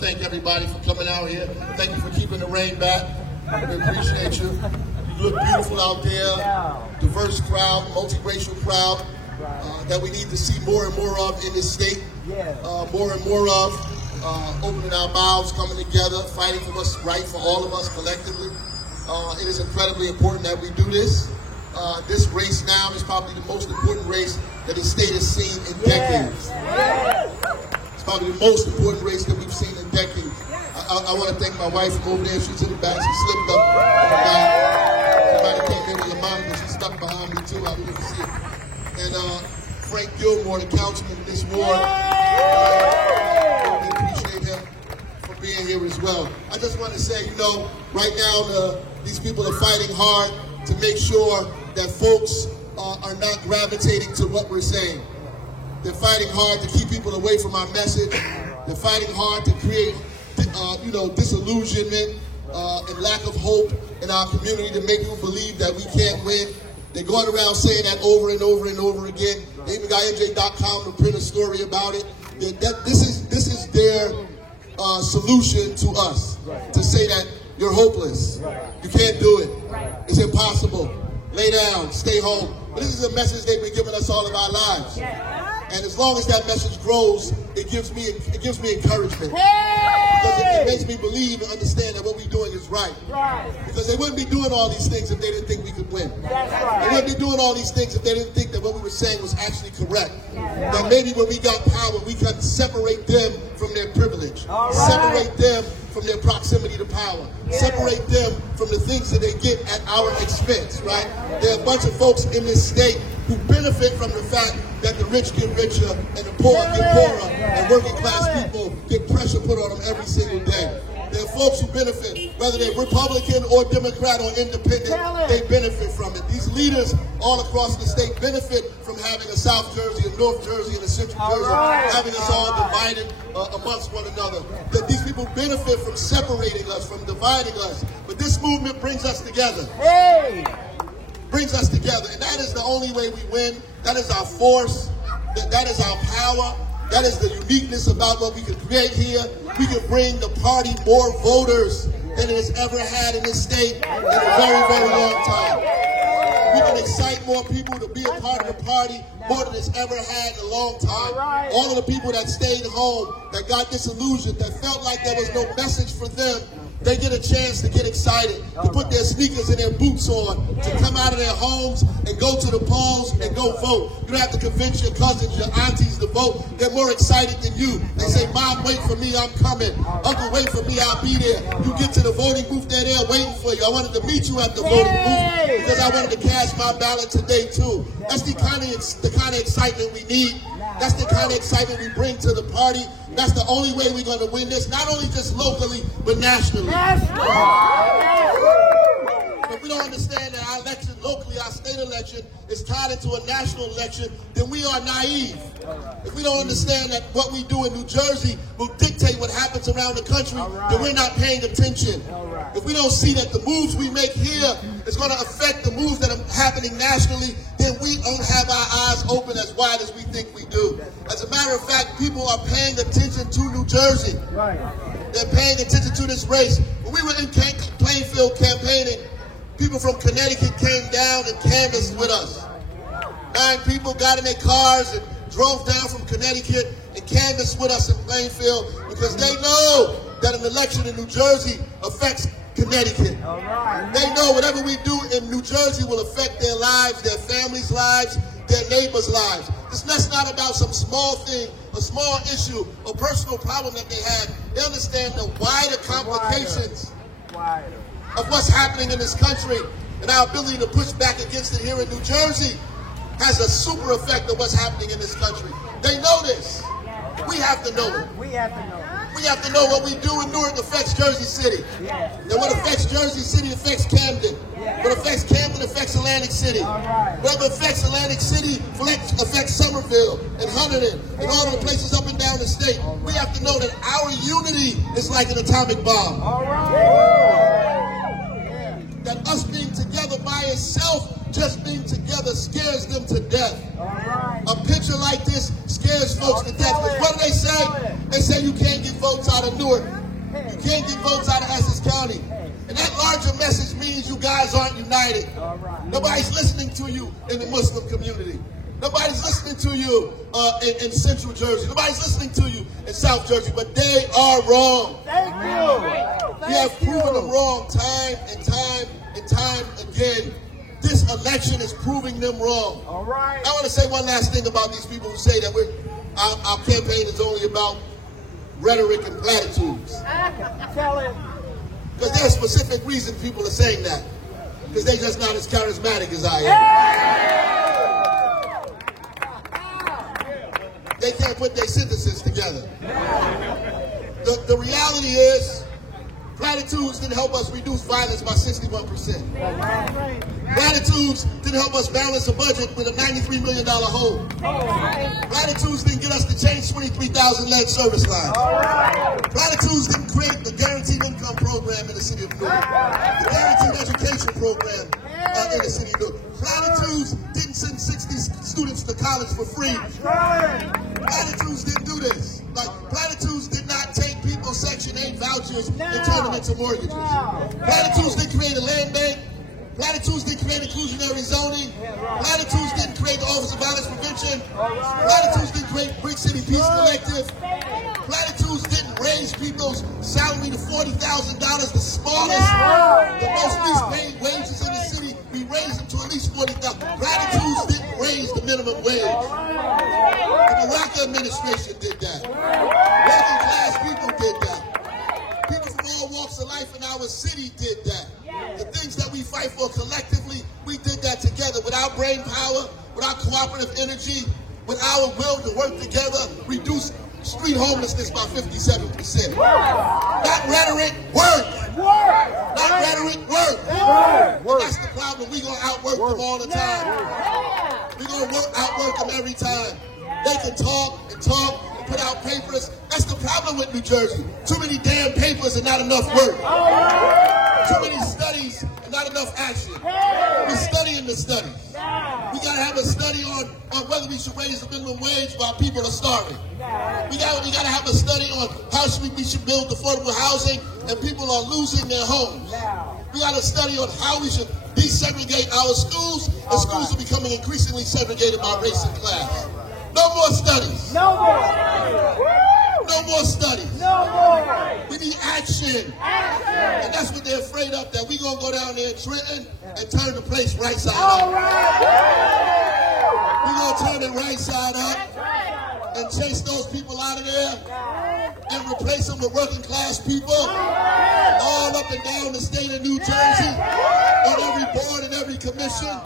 Thank everybody for coming out here. Thank you for keeping the rain back. We appreciate you. You look beautiful out there. Diverse crowd, multiracial crowd that we need to see more and more of in this state. More and more of opening our mouths, coming together, fighting for what's right for all of us collectively. It is incredibly important that we do this. This race now is probably the most important race that the state has seen in decades. It's probably the most important race that we've seen in decades. I want to thank my wife from over there. She's in the back. She slipped up in the back. Somebody came in with a monitor. She stuck behind me too. I didn't see it. And Frank Gilmore, the councilman in this ward, we appreciate him for being here as well. I just want to say, you know, right now these people are fighting hard to make sure that folks are not gravitating to what we're saying. They're fighting hard to keep people away from our message. They're fighting hard to create, disillusionment and lack of hope in our community to make people believe that we can't win. They're going around saying that over and over and over again. They even got NJ.com to print a story about it. This is their solution to us, to say that you're hopeless. You can't do it. It's impossible. Lay down, stay home. But this is a message they've been giving us all of our lives. And as long as that message grows, it gives me encouragement. Because it makes me believe and understand that what we're doing is right. Because they wouldn't be doing all these things if they didn't think we could win. They wouldn't be doing all these things if they didn't think that what we were saying was actually correct. That maybe when we got power, we could separate them from their privilege. Separate them from their proximity to power. Separate them from the things that they get at our expense, right? There are a bunch of folks in this state who benefit from the fact that the rich get richer and the poor get poorer and working class people get pressure put on them every single day. There are folks who benefit, whether they're Republican or Democrat or independent, they benefit from it. These leaders all across the state benefit from having a South Jersey, a North Jersey, and a Central Jersey, having us all divided amongst one another. That these people benefit from separating us, from dividing us. But this movement brings us together. Brings us together. And that is the only way we win. That is our force. That is our power. That is the uniqueness about what we can create here. We can bring the party more voters than it has ever had in this state in a very, very long time. We can excite more people to be a part of the party more than it's ever had in a long time. All of the people that stayed home, that got disillusioned, that felt like there was no message for them, they get a chance to get excited, to put their sneakers and their boots on, to come out of their homes and go to the polls and go vote. You don't have to convince your cousins, your aunties to vote. They're more excited than you. They say, Mom, wait for me, I'm coming. Uncle, wait for me, I'll be there. You get to the voting booth, they're there waiting for you. I wanted to meet you at the voting booth because I wanted to cast my ballot today too. That's the kind of excitement we need. That's the kind of excitement we bring to the party. That's the only way we're going to win this, not only just locally, but nationally. If we don't understand that our election locally, our state election, is tied into a national election, then we are naive. If we don't understand that what we do in New Jersey will dictate what happens around the country, then we're not paying attention. If we don't see that the moves we make here is going to affect the moves that are happening nationally, then we don't have our eyes open as wide as we think we do. As a matter of fact, people are paying attention to New Jersey. They're paying attention to this race. When we were in Plainfield campaigning, people from Connecticut came down and canvassed with us. 9 people got in their cars and drove down from Connecticut and canvassed with us in Plainfield because they know that an election in New Jersey affects Connecticut. They know whatever we do in New Jersey will affect their lives, their families' lives, their neighbors' lives. It's not about some small thing, a small issue, a personal problem that they have. They understand the wider complications of what's happening in this country, and our ability to push back against it here in New Jersey has a super effect on what's happening in this country. They know this. We have to know it. We have to know what we do in Newark affects Jersey City. And what affects Jersey City affects Camden. What affects Camden affects Atlantic City. What affects Atlantic City affects Somerville and Hunterdon and all of the places up and down the state. We have to know that our unity is like an atomic bomb. That us being together by itself, just being together, scares them to death. A picture like this scares scares folks to death. Because what do they say? They say you can't get votes out of Newark. You can't get votes out of Essex County. And that larger message means you guys aren't united. Nobody's listening to you in the Muslim community. Nobody's listening to you in Central Jersey. Nobody's listening to you in South Jersey. But they are wrong. Thank you. We have proven them wrong time and time and time again. This election is proving them wrong. All right. I want to say one last thing about these people who say that our campaign is only about rhetoric and platitudes. Tell it. Because there's a specific reason people are saying that. Because they're just not as charismatic as I am. They can't put their sentences together. The reality is, platitudes didn't help us reduce violence by 61%. Platitudes didn't help us balance a budget with a $93 million hole. Platitudes didn't get us to change 23,000 lead service lines. Platitudes didn't create the guaranteed income program in the city of Newark. The guaranteed education program in the city of Newark. Platitudes didn't send 60 students to college for free. Platitudes didn't do this. Like, platitudes did not take people's Section 8 vouchers and turn them into mortgages. Platitudes didn't create a land bank. Platitudes didn't create inclusionary zoning. Platitudes didn't create the Office of Violence Prevention. Platitudes didn't create Brick City Peace Collective. Platitudes didn't raise people's salary to $40,000, the smallest, the most least paid wages in the city. We raised them to at least $40,000. Platitudes didn't raise the minimum wage. The Baraka administration did that. Working class people did that. People from all walks of life in our city did that. The things that we fight for collectively, we did that together with our brain power, with our cooperative energy, with our will to work together, reduce street homelessness by 57%. Not rhetoric, work. Not rhetoric, work. That's the problem. We're going to outwork them all the time. We're going to outwork them every time. They can talk and put out papers. That's the problem with New Jersey. Too many damn papers and not enough work. Too many studies and not enough action. We're studying the studies. We got to have a study on whether we should raise the minimum wage while people are starving. We got to have a study on how we should build affordable housing and people are losing their homes. We got to study on how we should desegregate our schools, and schools are becoming increasingly segregated by race and class. No more studies. No more. No more studies. No more. We need action. And that's what they're afraid of, that we're going to go down there in Trenton and turn the place right side up. We're going to turn it right side up and chase those people out of there and replace them with working class people all up and down the state of New Jersey, on every board and every commission,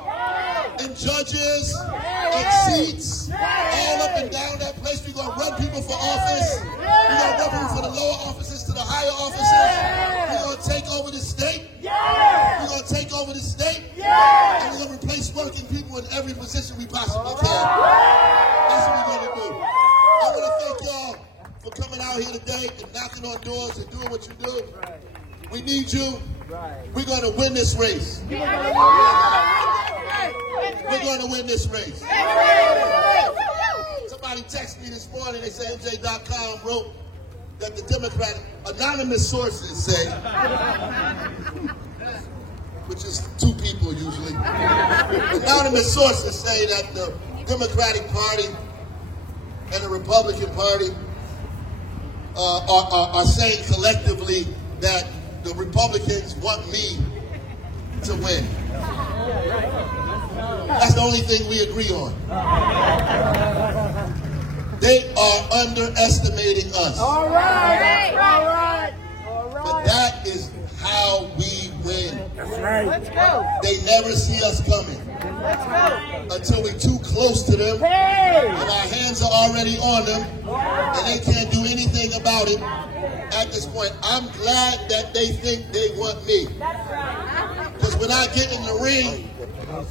and judges and seats, all up and down that place. We're going to run people for office. We're going to run people from the lower offices to the higher offices. We're going to take over the state. We're going to take over the state. And we're going to replace working people in every position we possibly can. That's what we're going to do. I want to thank y'all for coming out here today and knocking on doors and doing what you do. We need you. We're going to win this race. We're going to win this race. Somebody texted me this morning. They say MJ.com wrote that the Democratic, anonymous sources say, which is two people usually, anonymous sources say that the Democratic Party and the Republican Party are saying collectively that the Republicans want me to win. That's the only thing we agree on. They are underestimating us. All right. But that is how we win. Let's go. They never see us coming. Let's go. Until we're too close to them, and our hands are already on them, and they can't do anything about it at this point. I'm glad that they think they want me. Because when I get in the ring,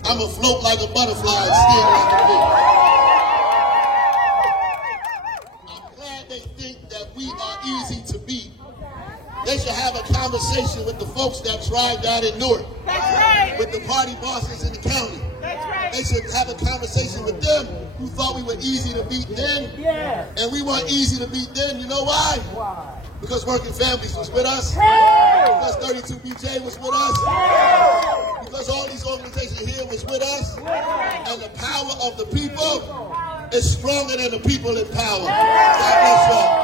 I'm going to float like a butterfly and sting like a bee. I'm glad they think that we are easy to beat. They should have a conversation with the folks that tried down in Newark. That's right. With the party bosses in the county. That's right. They should have a conversation with them who thought we were easy to beat then. And we weren't easy to beat then. You know why? Because Working Families was with us. Because 32BJ was with us. Because all these organizations here was with us. And the power of the people is stronger than the people in power. God bless y'all.